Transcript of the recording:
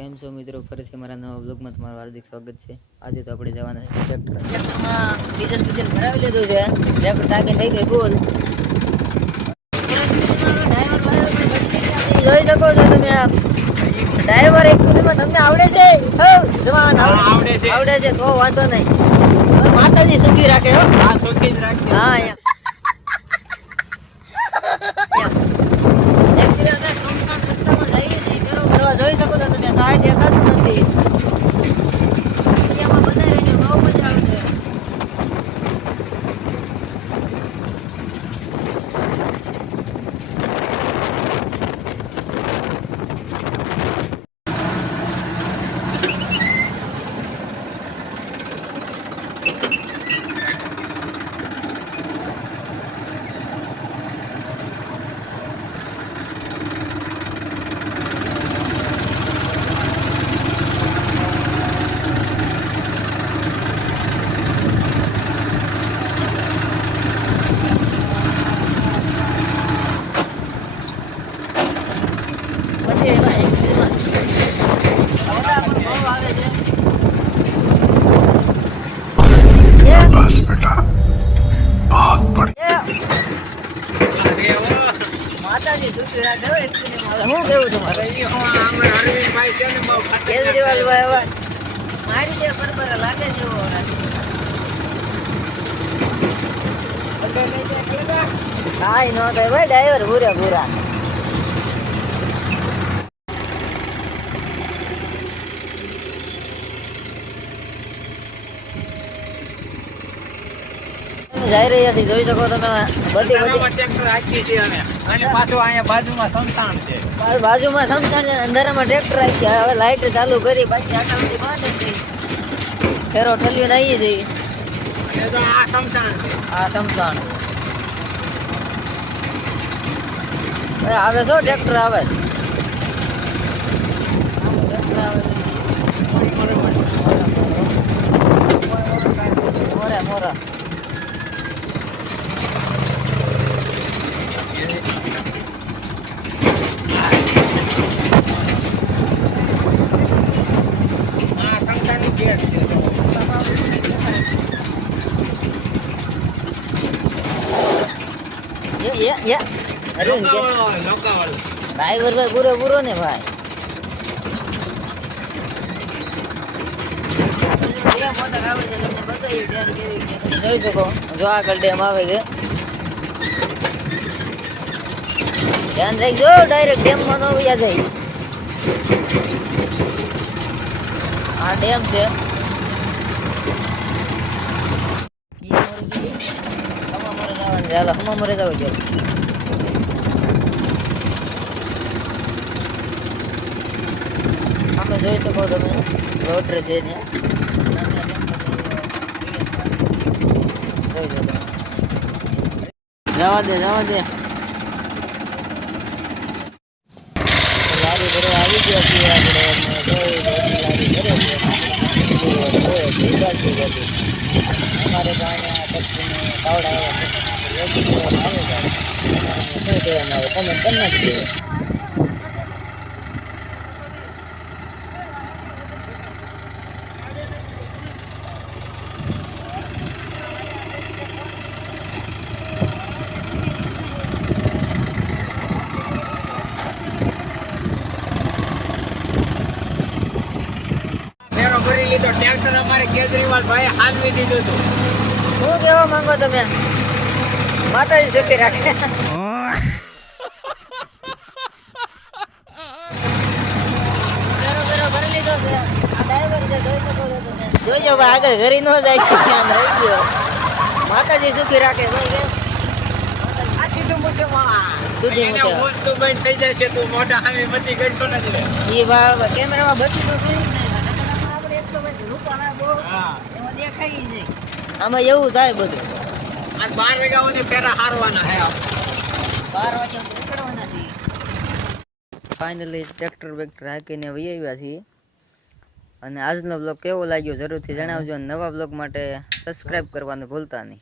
કેમ છો મિત્રો ફરીથી મારા નવા બ્લોગમાં તમારું હાર્દિક સ્વાગત છે. આજે તો આપણે જવાના છે ટ્રેક્ટર ટ્રેક્ટરમાં ડીઝલ બીઝલ ભરાવી લીધું છે. ટ્રેક્ટર ટાંકી થઈ ગઈ ફૂલ જોઈ શકો છો તમે આ ડ્રાઈવર એક કુલીમાં તમને આવડે છે? હો જવાન આવડે. છે. આવડે છે તો વાંધો નહીં. માતાજી સુખી રાખે હો. હા સુખી જ રાખશે હા એમ અમે સોમનાથ રસ્તામાં જઈએ છીએ, ફેરો ફરવા જોઈ શકો છો તમે કાંઈ પછી એમાં એક્સિડન્ટમાં મોટા પણ બહુ આવે છે એ, बस बेटा बहुत बढ़िया એ, માતાજી સુખી રાખે હો એક્સિડન્ટમાં. હવે શું કેવું તમારે કેજરીવાલ ભાઈ હવે મારી જે બરાબર લાગે છે એવો કાંઈ ન થાય ભાઈ ડ્રાઈવર પૂરા પૂરા જઈ રહ્યા છીએ જોઈ શકો તમે બધી બધી. ટ્રેક્ટર રાખી છે અમે અને પાછો અહીંયા બાજુમાં સંતાન છે. બાજુમાં સમસાણ છે અંધારામાં ટ્રેક્ટર રાખી. હવે લાઈટ ચાલુ કરી. પાછી આટાવડી બંધ હતી ફેરો ઠલવીને આવી જઈ. આ સમસાણ છે. આ સમસાણ આવે છો ટ્રેક્ટર આવે. ટ્રેક્ટર આવે ડ્રાઈવર ભાઈ પૂરો પૂરો ને ભાઈ. જોઈ શકો જો આગળ ડેમ આવે છે. ધ્યાન રાખજો ડાયરેક્ટ ડેમમાં ન વયા જાય. આ ડેમ છે ઈ મોરે ગઈ. હમા મોરે જાવ ચાલો અમે જોઈ શકો તમે રોટરે ત્યાં જોઈ શકો તમે. જવા દે જવા દે લારી ભરવા આવી ગયા આપણે ભરે છે બધી. અમારે તો અહીંયા કચ્છને કાવડા એવા શું કહેવામાં લીધો. ટ્રેક્ટર અમારે કેજરીવાલ ભાઈ હાલવી દીધું હતું. શું કહેવા માંગો તમે? માતાજી સુખી રાખે. જોજો ભાઈ આગળ ઘરી નો જાય ધ્યાન રાખજો માતાજી સુખી રાખે. બંધ બધી કેમેરામાં બધી તો આપણે એક તો રૂપાણા બહુ દેખાય નહીં. આમાં એવું થાય બધું. આજ બાર વાગ્યા સુધી ફેરા હારવાના હે બાર વાગ્યા નીકળવાના છે ફાઇનલી ટ્રેક્ટર બેક્ટર હાકીને વહી આવ્યા છીએ. અને આજનો બ્લોગ કેવો લાગ્યો જરૂરથી જણાવજો અને નવા બ્લોગ માટે સબસ્ક્રાઈબ કરવાનું ભૂલતા નહીં.